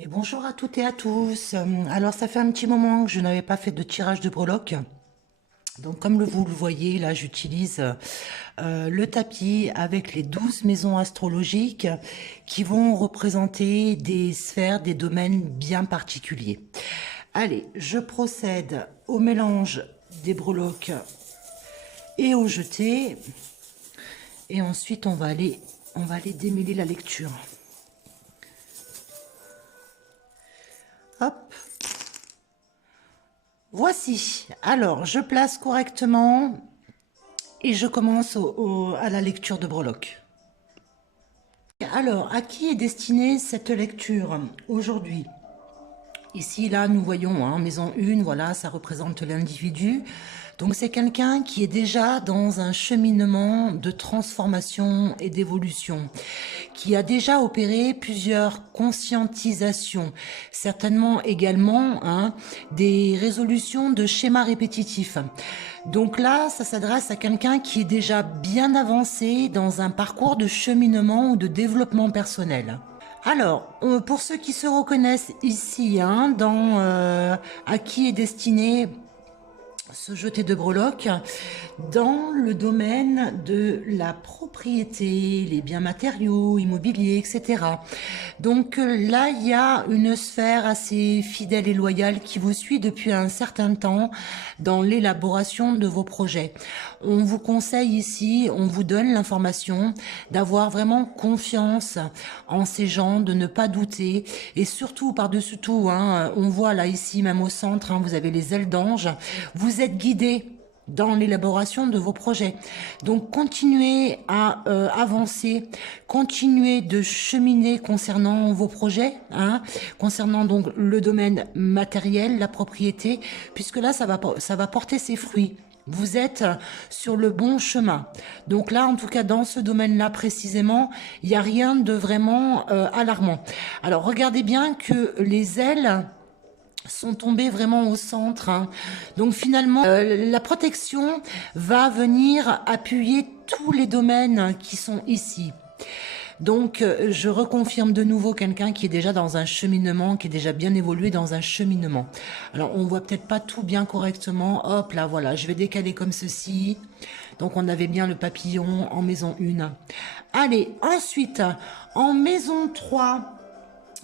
Et bonjour à toutes et à tous. Alors ça fait un petit moment que je n'avais pas fait de tirage de breloques. Donc comme vous le voyez, là j'utilise le tapis avec les 12 maisons astrologiques qui vont représenter des sphères, des domaines bien particuliers. Allez, je procède au mélange des breloques et au jeté. Et ensuite on va aller démêler la lecture. Hop. Voici. Alors, je place correctement et je commence à la lecture de breloques. Alors, à qui est destinée cette lecture aujourd'hui? Ici, là, nous voyons, maison 1, voilà, ça représente l'individu. Donc, c'est quelqu'un qui est déjà dans un cheminement de transformation et d'évolution, qui a déjà opéré plusieurs conscientisations, certainement également des résolutions de schémas répétitifs. Donc là, ça s'adresse à quelqu'un qui est déjà bien avancé dans un parcours de cheminement ou de développement personnel. Alors, pour ceux qui se reconnaissent ici, dans à qui est destiné ce jeté de breloques, dans le domaine de la propriété, les biens matériaux, immobiliers, etc. Donc là, il y a une sphère assez fidèle et loyale qui vous suit depuis un certain temps dans l'élaboration de vos projets. On vous conseille ici, on vous donne l'information d'avoir vraiment confiance en ces gens, de ne pas douter et surtout par-dessus tout, on voit là ici même au centre, vous avez les ailes d'ange, vous êtes guidés dans l'élaboration de vos projets. Donc continuez à avancer, continuez de cheminer concernant vos projets, concernant donc le domaine matériel, la propriété, puisque là ça va porter ses fruits. Vous êtes sur le bon chemin. Donc là, en tout cas, dans ce domaine-là précisément, il n'y a rien de vraiment alarmant. Alors, regardez bien que les ailes sont tombées vraiment au centre. Donc finalement, la protection va venir appuyer tous les domaines qui sont ici. Donc, je reconfirme de nouveau quelqu'un qui est déjà dans un cheminement, qui est déjà bien évolué dans un cheminement. Alors, on voit peut-être pas tout bien correctement. Hop, là, voilà, je vais décaler comme ceci. Donc, on avait bien le papillon en maison 1. Allez, ensuite, en maison 3,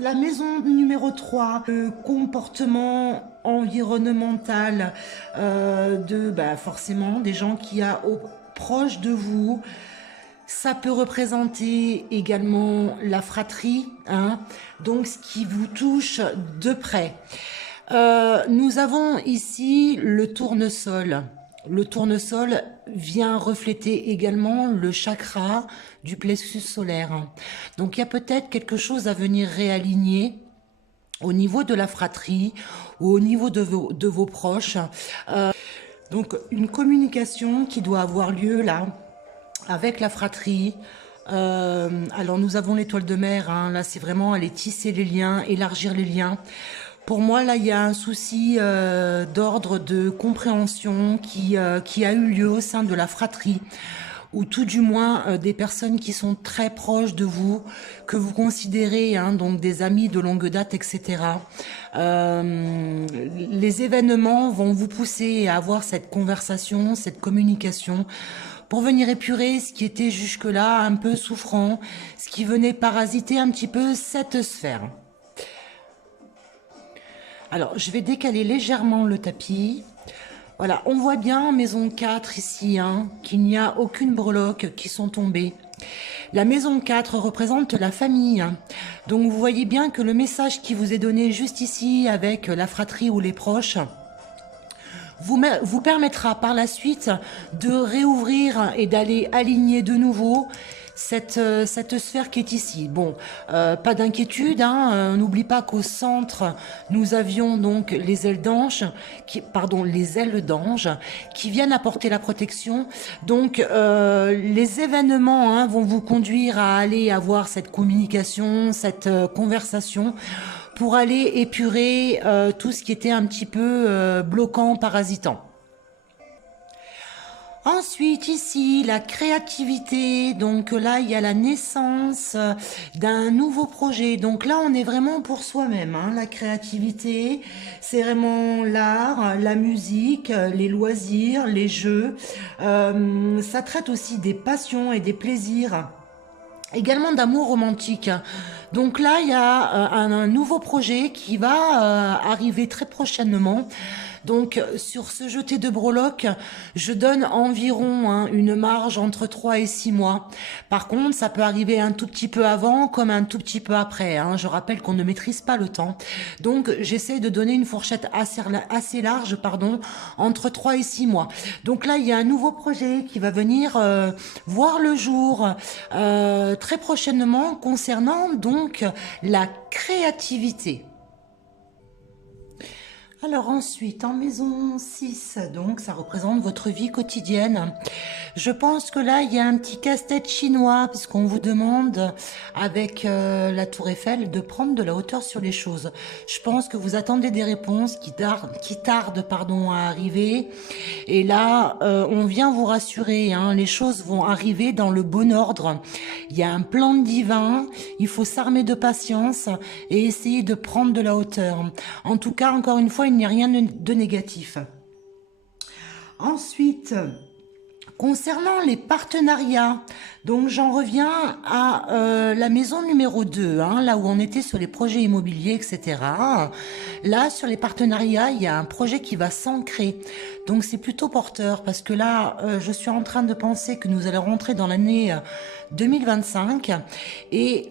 la maison numéro 3, le comportement environnemental forcément des gens qui a proche de vous. Ça peut représenter également la fratrie, donc ce qui vous touche de près. Nous avons ici le tournesol. Le tournesol vient refléter également le chakra du plexus solaire. Donc il y a peut-être quelque chose à venir réaligner au niveau de la fratrie ou au niveau de vos proches. Donc une communication qui doit avoir lieu là avec la fratrie. Alors nous avons l'étoile de mer, là c'est vraiment aller tisser les liens, élargir les liens. Pour moi là il y a un souci d'ordre de compréhension qui a eu lieu au sein de la fratrie, ou tout du moins des personnes qui sont très proches de vous, que vous considérez donc des amis de longue date, etc. Les événements vont vous pousser à avoir cette conversation, cette communication, pour venir épurer ce qui était jusque-là un peu souffrant, ce qui venait parasiter un petit peu cette sphère. Alors, je vais décaler légèrement le tapis. Voilà, on voit bien en maison 4 ici, qu'il n'y a aucune breloque qui sont tombées. La maison 4 représente la famille. Donc, vous voyez bien que le message qui vous est donné juste ici avec la fratrie ou les proches vous permettra par la suite de réouvrir et d'aller aligner de nouveau cette sphère qui est ici. Bon, pas d'inquiétude, n'oublie pas qu'au centre, nous avions donc les ailes d'ange, les ailes d'ange qui viennent apporter la protection. Donc, les événements vont vous conduire à aller avoir cette communication, cette conversation, pour aller épurer tout ce qui était un petit peu bloquant, parasitant. Ensuite, ici, la créativité. Donc là, il y a la naissance d'un nouveau projet. Donc là, on est vraiment pour soi-même, hein. La créativité, c'est vraiment l'art, la musique, les loisirs, les jeux. Ça traite aussi des passions et des plaisirs. Également d'amour romantique. Donc là, il y a un nouveau projet qui va arriver très prochainement. Donc sur ce jeté de breloques, je donne environ une marge entre 3 et 6 mois. Par contre, ça peut arriver un tout petit peu avant comme un tout petit peu après, hein. Je rappelle qu'on ne maîtrise pas le temps. Donc j'essaie de donner une fourchette assez large, pardon, entre 3 et 6 mois. Donc là, il y a un nouveau projet qui va venir voir le jour très prochainement concernant donc la créativité. Alors ensuite, en maison 6, donc ça représente votre vie quotidienne. Je pense que là, il y a un petit casse-tête chinois, puisqu'on vous demande, avec la tour Eiffel, de prendre de la hauteur sur les choses. Je pense que vous attendez des réponses qui tardent pardon, à arriver. Et là, on vient vous rassurer, hein, les choses vont arriver dans le bon ordre. Il y a un plan divin, il faut s'armer de patience et essayer de prendre de la hauteur. En tout cas, encore une fois, il n'y a rien de négatif. Ensuite, concernant les partenariats, donc j'en reviens à la maison numéro 2, hein, là où on était sur les projets immobiliers, etc. Là, sur les partenariats, il y a un projet qui va s'ancrer. Donc c'est plutôt porteur parce que là, je suis en train de penser que nous allons rentrer dans l'année 2025. Et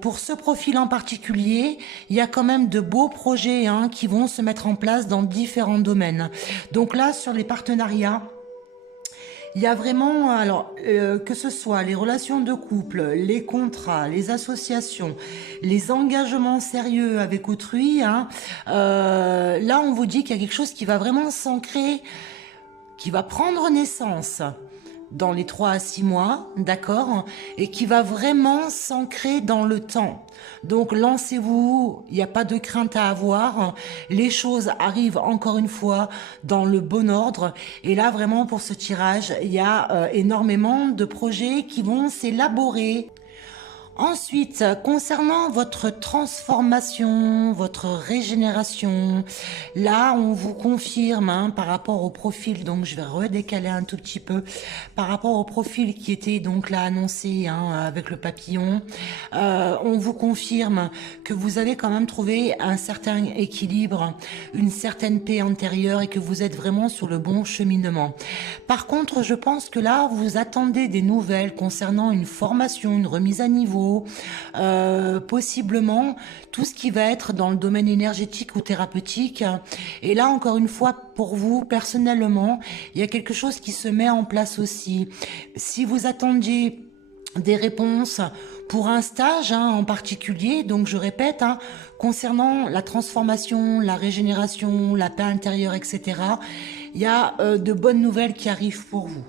pour ce profil en particulier, il y a quand même de beaux projets hein, qui vont se mettre en place dans différents domaines. Donc là, sur les partenariats, il y a vraiment, alors, que ce soit les relations de couple, les contrats, les associations, les engagements sérieux avec autrui, hein, là, on vous dit qu'il y a quelque chose qui va vraiment s'ancrer, qui va prendre naissance dans les 3 à 6 mois, d'accord, et qui va vraiment s'ancrer dans le temps. Donc lancez-vous, il n'y a pas de crainte à avoir, les choses arrivent encore une fois dans le bon ordre, et là vraiment pour ce tirage, il y a énormément de projets qui vont s'élaborer. Ensuite, concernant votre transformation, votre régénération, là, on vous confirme hein, par rapport au profil, donc je vais redécaler un tout petit peu, par rapport au profil qui était donc là annoncé hein, avec le papillon, on vous confirme que vous avez quand même trouvé un certain équilibre, une certaine paix intérieure et que vous êtes vraiment sur le bon cheminement. Par contre, je pense que là, vous attendez des nouvelles concernant une formation, une remise à niveau, possiblement tout ce qui va être dans le domaine énergétique ou thérapeutique. Et là, encore une fois, pour vous, personnellement, il y a quelque chose qui se met en place aussi. Si vous attendiez des réponses pour un stage hein, en particulier, donc je répète, hein, concernant la transformation, la régénération, la paix intérieure, etc., il y a de bonnes nouvelles qui arrivent pour vous.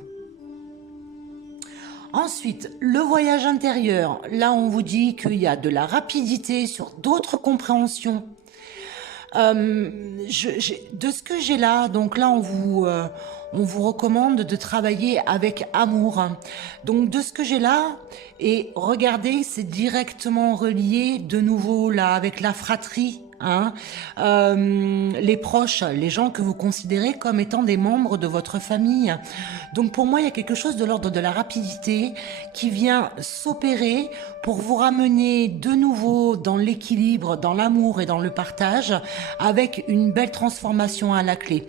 Ensuite, le voyage intérieur. Là, on vous dit qu'il y a de la rapidité sur d'autres compréhensions. De ce que j'ai là, donc là, on vous recommande de travailler avec amour. Donc, de ce que j'ai là, et regardez, c'est directement relié de nouveau là avec la fratrie. Hein, les proches, les gens que vous considérez comme étant des membres de votre famille. Donc pour moi, il y a quelque chose de l'ordre de la rapidité qui vient s'opérer pour vous ramener de nouveau dans l'équilibre, dans l'amour et dans le partage, avec une belle transformation à la clé.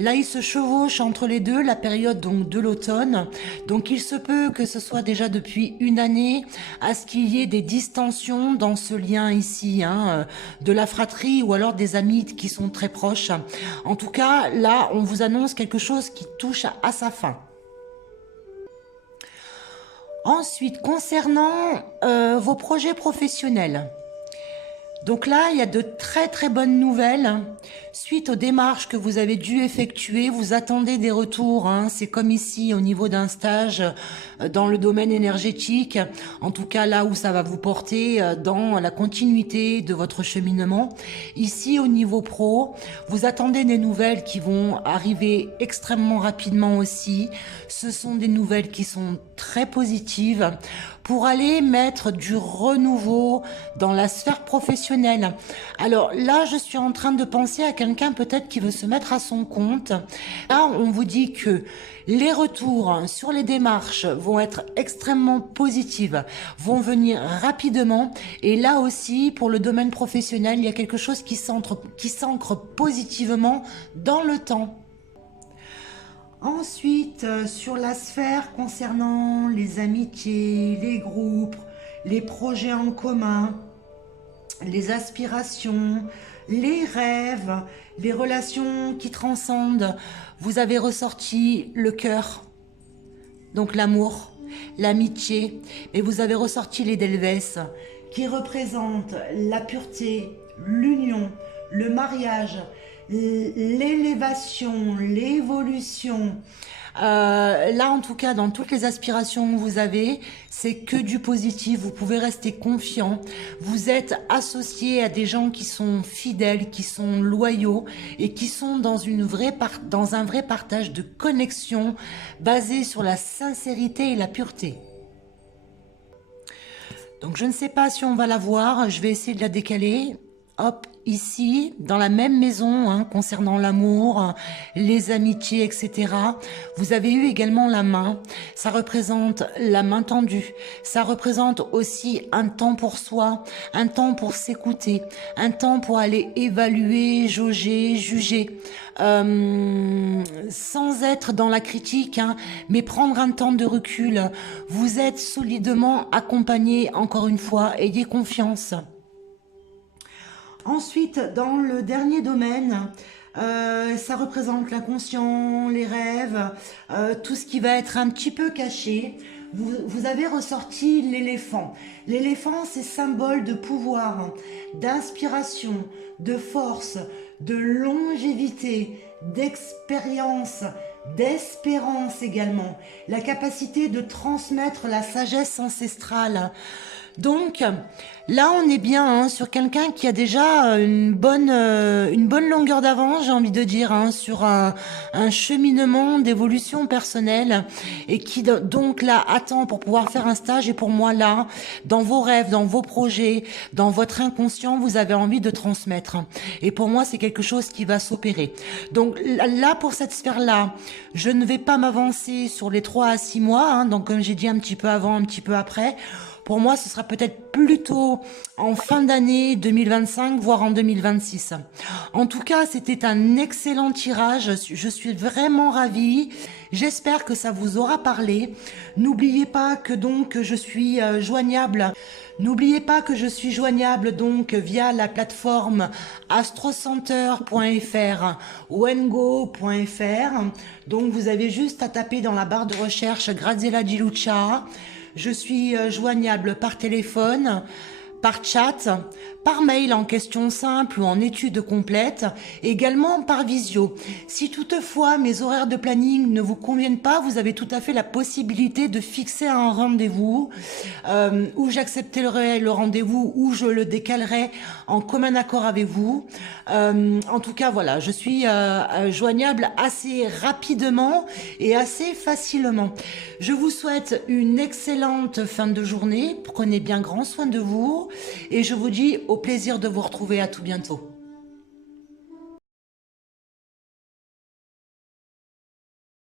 Là, il se chevauche entre les deux la période donc de l'automne. Donc il se peut que ce soit déjà depuis une année à ce qu'il y ait des distensions dans ce lien ici, hein, de la fratrie ou alors des amis qui sont très proches. En tout cas, là, on vous annonce quelque chose qui touche à sa fin. Ensuite, concernant vos projets professionnels, Donc là, il y a de très très bonnes nouvelles. Suite aux démarches que vous avez dû effectuer, vous attendez des retours. Hein. C'est comme ici au niveau d'un stage dans le domaine énergétique. En tout cas, là où ça va vous porter dans la continuité de votre cheminement. Ici, au niveau pro, vous attendez des nouvelles qui vont arriver extrêmement rapidement aussi. Ce sont des nouvelles qui sont très positives pour aller mettre du renouveau dans la sphère professionnelle. Alors là, je suis en train de penser à quelqu'un peut-être qui veut se mettre à son compte. Là, on vous dit que les retours sur les démarches vont être extrêmement positives, vont venir rapidement. Et là aussi, pour le domaine professionnel, il y a quelque chose qui s'ancre positivement dans le temps. Ensuite, sur la sphère concernant les amitiés, les groupes, les projets en commun, les aspirations, les rêves, les relations qui transcendent, vous avez ressorti le cœur, donc l'amour, l'amitié, et vous avez ressorti les Delves qui représentent la pureté, l'union, le mariage, l'élévation, l'évolution. Là, en tout cas, dans toutes les aspirations que vous avez, c'est que du positif. Vous pouvez rester confiant. Vous êtes associé à des gens qui sont fidèles, qui sont loyaux et qui sont dans un vrai partage de connexion basé sur la sincérité et la pureté. Donc, je ne sais pas si on va la voir. Je vais essayer de la décaler. Hop, ici, dans la même maison, hein, concernant l'amour, les amitiés, etc. Vous avez eu également la main. Ça représente la main tendue. Ça représente aussi un temps pour soi, un temps pour s'écouter, un temps pour aller évaluer, jauger, juger. Sans être dans la critique, hein, mais prendre un temps de recul. Vous êtes solidement accompagné, encore une fois, ayez confiance. Ensuite, dans le dernier domaine, ça représente l'inconscient, les rêves, tout ce qui va être un petit peu caché. Vous avez ressorti l'éléphant. L'éléphant, c'est symbole de pouvoir, d'inspiration, de force, de longévité, d'expérience, d'espérance également. La capacité de transmettre la sagesse ancestrale. Donc, là, on est bien hein, sur quelqu'un qui a déjà une bonne longueur d'avance, j'ai envie de dire, hein, sur un cheminement d'évolution personnelle et qui donc là attend pour pouvoir faire un stage. Et pour moi, là, dans vos rêves, dans vos projets, dans votre inconscient, vous avez envie de transmettre. Et pour moi, c'est quelque chose qui va s'opérer. Donc là, pour cette sphère-là, je ne vais pas m'avancer sur les 3 à 6 mois. Hein, donc, comme j'ai dit un petit peu avant, un petit peu après. Pour moi, ce sera peut-être plutôt en fin d'année 2025, voire en 2026. En tout cas, c'était un excellent tirage. Je suis vraiment ravie. J'espère que ça vous aura parlé. N'oubliez pas que donc je suis joignable. N'oubliez pas que je suis joignable donc via la plateforme astrocenter.fr ou engo.fr. Donc vous avez juste à taper dans la barre de recherche Graziella Di Lucia. Je suis joignable par téléphone, par chat, par mail en questions simples ou en études complètes, également par visio. Si toutefois mes horaires de planning ne vous conviennent pas, vous avez tout à fait la possibilité de fixer un rendez-vous où j'accepterai le rendez-vous ou je le décalerai en commun accord avec vous. En tout cas, voilà, je suis joignable assez rapidement et assez facilement. Je vous souhaite une excellente fin de journée. Prenez bien grand soin de vous et je vous dis au plaisir de vous retrouver. À tout bientôt.